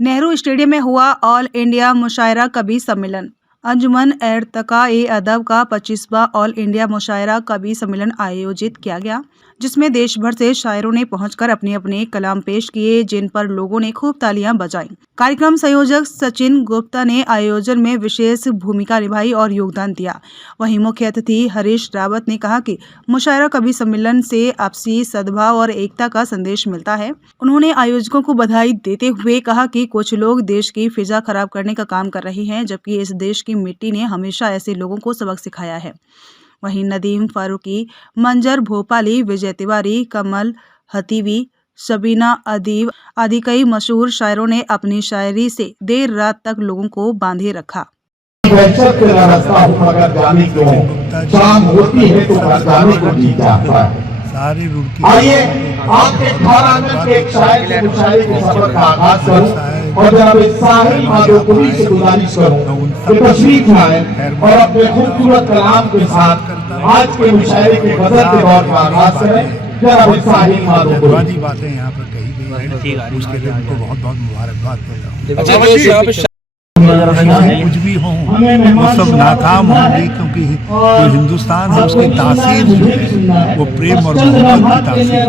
Nehru stadium में हुआ all India मुशायरा कवि सम्मेलन। अंजुमन इर्तिका-ए-अदब का 25वां ऑल इंडिया मुशायरा कवि सम्मेलन आयोजित किया गया, जिसमें देश भर से शायरों ने पहुंचकर अपने अपने कलाम पेश किए, जिन पर लोगों ने खूब तालियां बजाईं। कार्यक्रम संयोजक सचिन गुप्ता ने आयोजन में विशेष भूमिका निभाई और योगदान दिया। वहीं मुख्य अतिथि हरीश रावत ने कहा कि मुशायरा कवि सम्मेलन से आपसी सद्भाव और एकता का संदेश मिलता है। उन्होंने आयोजकों को बधाई देते हुए कहा कि कुछ लोग देश की फिजा खराब करने का काम कर रहे हैं, जबकि इस देश की मिट्टी ने हमेशा ऐसे लोगों को सबक सिखाया है। वहीं नदीम फारूकी, मंजर भोपाली, विजय तिवारी, कमल हतीवी, शबीना अदीब आदि कई मशहूर शायरों ने अपनी शायरी से देर रात तक लोगों को बांधे रखा। शाम होती है तो जाने को जी जाता है। आइए आपके 18 मिनट के एक शायर के मुशायरे के सफर का आगाज करूं और जनाब साहिल माधोपुरी से गुजारिश करूं कि तशरीफ लाएं और अपने खूबसूरत कलाम के साथ आज के मुशायरे के गजल के दौर का आगाज करें। जनाब साहिल माधोपुरी बातें यहाँ पर कही गई है, उसके लिए उनको बहुत बहुत मुबारकबाद देता हूँ। कुछ भी हो वो सब नाकाम होंगे, क्योंकि जो हिंदुस्तान है उसकी तासीर जो है वो प्रेम और मोहब्बत की तासीर है।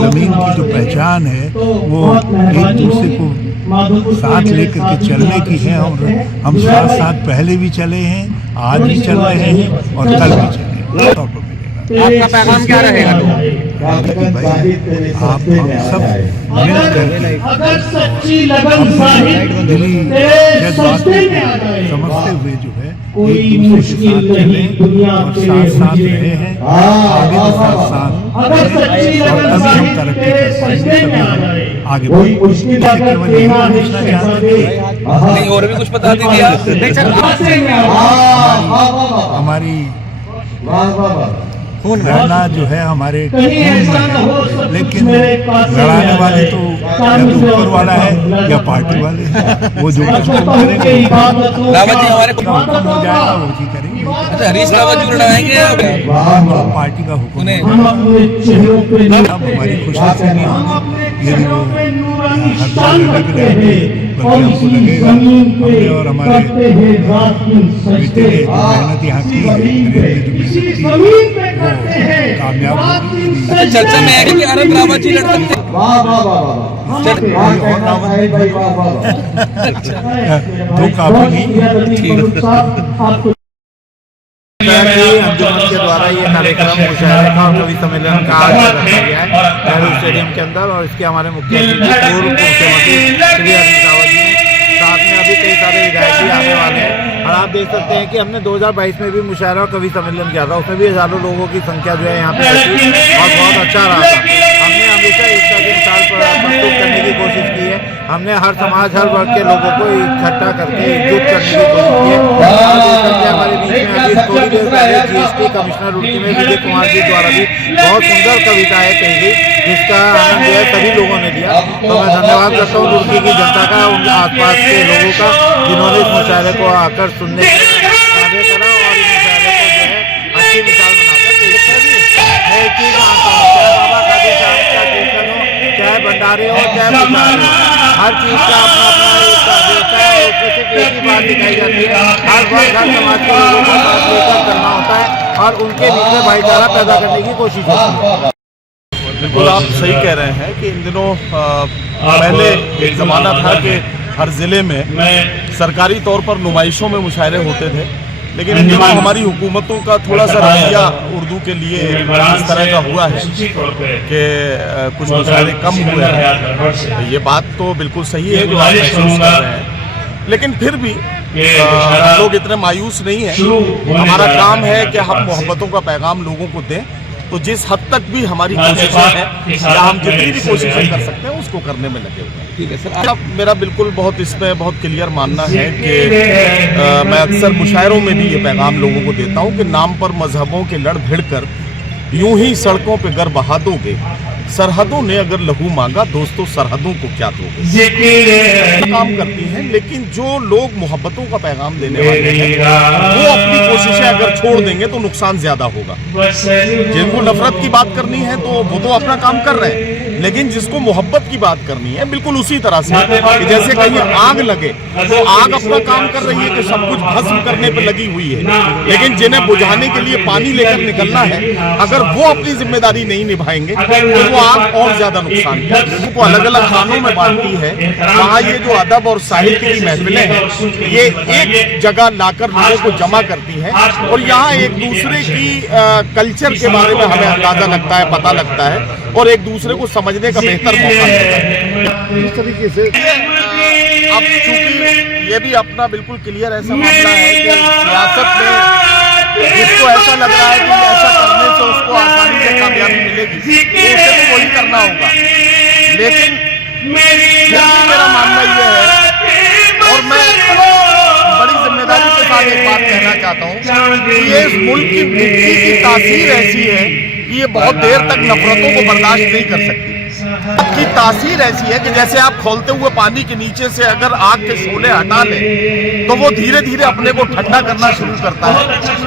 ज़मीन की जो पहचान है वो एक दूसरे को साथ लेकर के चलने की है, और हम साथ साथ पहले भी चले हैं, आज भी चल रहे हैं और कल भी चलेंगे। आपका पैगाम क्या रहेगा? आप हम सब मिलकर दिली जज्बात समझते हुए जो है एक दूसरे के साथ चलें और साथ साथ रहे हैं, आगे के साथ साथ और तभी हम तरक्की कर पाएंगे, आगे केवल यही पूछना चाहते थे। और भी कुछ बता दीजिए। हमारी लड़ना जो है हमारे खून में है, लेकिन लड़ाने वाले तो या तो ऊपर वाला है या पार्टी वाले हैं। वो जो कुछ करेंगे रावत जी हमारे हुक्म हो जाएगा वो जी करेंगे। अच्छा, हरीश रावत जी लड़ाएंगे पार्टी का हुक्म। अब हमारी खुशी से नहीं होगी यदि वो हर साल लग रहे, बल्कि हमको लगेगा हमने और हमारे बेटे ने जो मेहनत यहाँ की है कामयाब होगी। चर्चा में है कि अरब रावत जी लड़ सकते हैं। दो काफी नहीं। अंजुमन के द्वारा ये कार्यक्रम मुशायरे का और कवि सम्मेलन का आयोजन रखा गया है नेहरू स्टेडियम के अंदर, और इसके हमारे मुख्य अतिथि पूर्व मुख्यमंत्री श्री हरीश रावत जी, साथ में अभी कई सारे विधायक भी आने वाले हैं। और आप देख सकते हैं कि हमने 2022 में भी मुशायरा और कवि सम्मेलन किया था, उसमें भी हजारों लोगों की संख्या जो है यहाँ पे रही और बहुत अच्छा रहा था। हमने हमेशा एकता की मिसाल प्रस्तुत करने की कोशिश की है। हमने हर समाज हर वर्ग के लोगों को इकट्ठा करके एकजुट करने की कोशिश की है। हमारे बीच में अभी थोड़ी देर पहले GST कमिश्नर रुड़की में विजय कुमार जी द्वारा भी बहुत सुंदर कविताएं कही गई, जिसका आनंद जो है सभी लोगों ने लिया। तो मैं धन्यवाद करता हूँ रुड़की की जनता का, उनके आसपास के लोगों का, जिन्होंने इस मुशायरे को आकर सुनने का आग्रह करा और इस मुशायरे को जो है अच्छी मिसाल बनाकर चाहे भंडारे हो चाहे मुशायरे, हर चीज का अपना अपना एक देता है, सिर्फ एक ही बात दिखाई जाती है। हर वर्ग हर समाज के लोगों को साथ लेकर करना होता है और उनके बीच में भाईचारा पैदा करने की कोशिश होती है। बिल्कुल आप सही कह रहे हैं कि इन दिनों पहले एक ज़माना था कि हर ज़िले में सरकारी तौर पर नुमाइशों में मुशायरे होते थे, लेकिन इन दिनों हमारी हुकूमतों का थोड़ा सा रवैया उर्दू के लिए इस तरह का हुआ है कि कुछ मुशायरे कम हुए हैं। ये बात तो बिल्कुल सही है जो आप महसूस कर रहे हैं, लेकिन फिर भी हम लोग इतने मायूस नहीं हैं। हमारा काम है कि हम मोहब्बतों का पैगाम लोगों को दें, तो जिस हद तक भी हमारी कोशिशें हैं या हम जितनी भी कोशिशें कर सकते हैं उसको करने में लगे हुए हैं। ठीक है सर। अब मेरा बिल्कुल बहुत इसमें बहुत क्लियर मानना है कि मैं अक्सर मुशायरों में भी ये पैगाम लोगों को देता हूँ कि नाम पर मजहबों के लड़ भिड़ कर यूं ही सड़कों पे गर बहा दोगे, सरहदों ने अगर लहू मांगा दोस्तों सरहदों को क्या दोगे। काम करती हैं, लेकिन जो लोग मोहब्बतों का पैगाम देने वाले हैं वो अपनी कोशिशें अगर छोड़ देंगे तो नुकसान ज्यादा होगा। जिनको नफरत की बात करनी है तो वो तो अपना काम कर रहे हैं, लेकिन जिसको मोहब्बत की बात करनी है बिल्कुल उसी तरह से कि जैसे कहीं आग लगे तो आग अपना काम कर रही है कि सब कुछ भस्म करने पर लगी हुई है, लेकिन जिन्हें बुझाने के लिए पानी लेकर निकलना है, अगर वो अपनी जिम्मेदारी नहीं निभाएंगे तो वो आग और ज्यादा नुकसान करेगी। को अलग अलग खानों में बांटती है, वहाँ ये जो अदब और साहित्य की महफिलें हैं ये एक जगह लाकर लोगों को जमा करती हैं और यहाँ एक दूसरे की कल्चर के बारे में हमें अंदाजा लगता है, पता लगता है और एक दूसरे को समझने का बेहतर मौका मिलता है। इस तरीके से अब चूंकि ये भी अपना बिल्कुल क्लियर ऐसा मामला है कि सियासत में जिसको ऐसा लग रहा है कि ऐसा करने से उसको आसानी से कामयाबी मिलेगी तो उसे तो वही करना होगा, लेकिन मेरा मानना ये है और मैं बड़ी जिम्मेदारी के साथ एक बात कहना चाहता हूँ कि ये इस मुल्क की मिट्टी की तासीर ऐसी है कि ये बहुत देर तक नफरतों को बर्दाश्त नहीं कर सकती। की तासीर ऐसी है कि जैसे आप खोलते हुए पानी के नीचे से अगर आग के शोले हटा लें तो वो धीरे धीरे अपने को ठंडा करना शुरू करता है।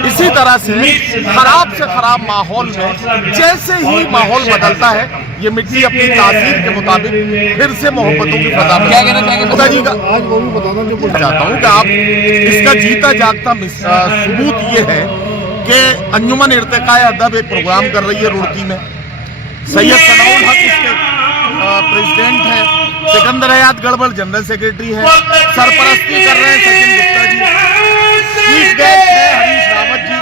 इसी तरह से खराब माहौल में जैसे ही माहौल बदलता है ये मिट्टी अपनी तासीर के मुताबिक फिर से मोहब्बतों की फजा में। क्या कहना चाहेंगे जी का आज वो भी बताना जो कुछ चाहता हूँ कि आप इसका जीता जागता सबूत ये है कि अंजुमन इर्तिकाए अदब एक प्रोग्राम कर रही है रुड़की में। सैयद सनाउल हक इसके प्रेसिडेंट हैं, सिकंदर हयात गड़बड़ जनरल सेक्रेटरी है, सरपरस्ती कर रहे हैं सचिन गुप्ता जी, चीफ गेस्ट है हरीश रावत जी।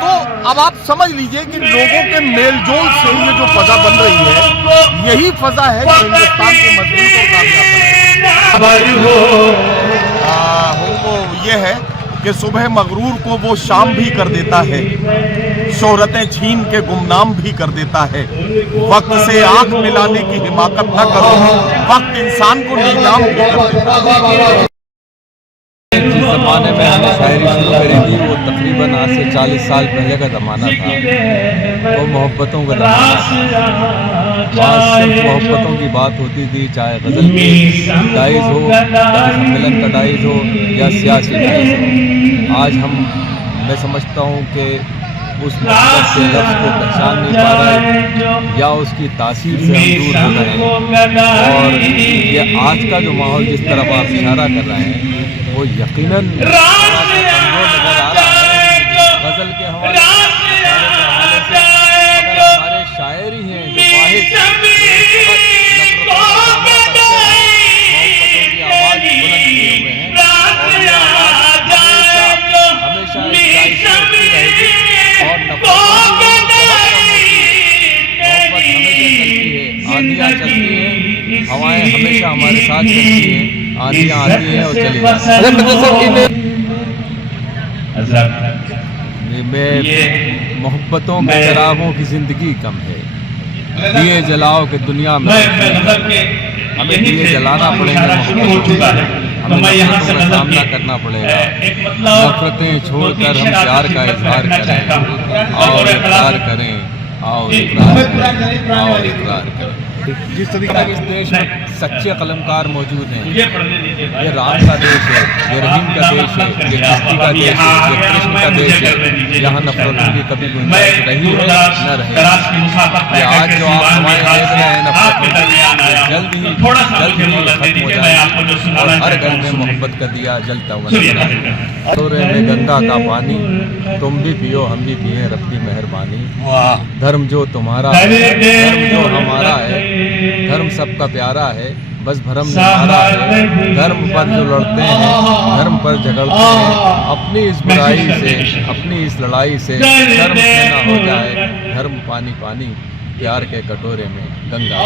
तो अब आप समझ लीजिए कि लोगों के मेलजोल से ये जो फजा बन रही है यही फजा है जो हिंदुस्तान को मजबूत और कामयाब बनाएगी। ये है कि सुबह मगरूर को वो शाम भी कर देता है, शोहरतें छीन के गुमनाम भी कर देता है। वक्त से आंख मिलाने की हिमाकत न करो, वक्त इंसान को नीलाम भी कर देता है। जिस ज़माने में हमने शायरी शुरू करी थी वो तकरीबन आज से 40 साल पहले का ज़माना था, वो मोहब्बतों का ज़माना था। वहाँ सिर्फ मोहब्बतों की बात होती थी, चाहे गज़ल की डाइज हो, चाहे सम्मेलन का डाइज हो या सियासी डाइज हो। आज मैं समझता हूँ कि उस मोहब्बत के लफ्ज़ को पहचान नहीं पा रहे या उसकी तासीर से हम दूर हो रहे हैं। और ये आज का जो माहौल जिस तरफ आप इशारा कर रहे हैं वो यकीनन कमज़ोर नज़र आ रहा है। गज़ल के हवाले से अगर हमारे शायर ही हैं जो वाहिद मोहब्बतों की आवाज़ बुलंद किए हुए हैं और ये आवाज़ हमेशा उठती रहेगी और मोहब्बत हमेशा चलती है, आंधियाँ चलती हैं, हवाएं हमेशा हमारे साथ चलती हैं, आंधियाँ आती हैं और चली जाती हैं। मोहब्बतों के चिरागों की ज़िंदगी कम है, दिए जलाओ के दुनिया में हमें दिए जलाना पड़ेगा, हमें नफरतों का सामना करना पड़ेगा। नफरतें छोड़कर हम प्यार का इजहार करें, और इकरार करें, आओ इकरार करें, आओ इकरार करें। जिस तरीके इस देश में सच्चे कलमकार मौजूद हैं, ये राम का देश है, ये रहीम का देश है, ये चिश्ती का देश है, ये कृष्ण का देश है। यहाँ नफरतों की कभी गुंजाइश रही है न रहे। आज जो आप हमारे देख रहे हैं नफरत जल्द ही खत्म हो जाएगी और हर घर में मोहब्बत का दिया जलता हुआ नजर आएगा। तोरे में गंगा का पानी तुम भी पियो हम भी पिए, रब की मेहरबानी। धर्म जो तुम्हारा है, धर्म जो हमारा है, धर्म सबका प्यारा है, बस भरम निहारा है। धर्म पर जो लड़ते हैं, धर्म पर झगड़ते हैं, अपनी इस बुराई से, अपनी इस लड़ाई से धर्म से ना हो जाए। धर्म पानी पानी, प्यार के कटोरे में गंगा।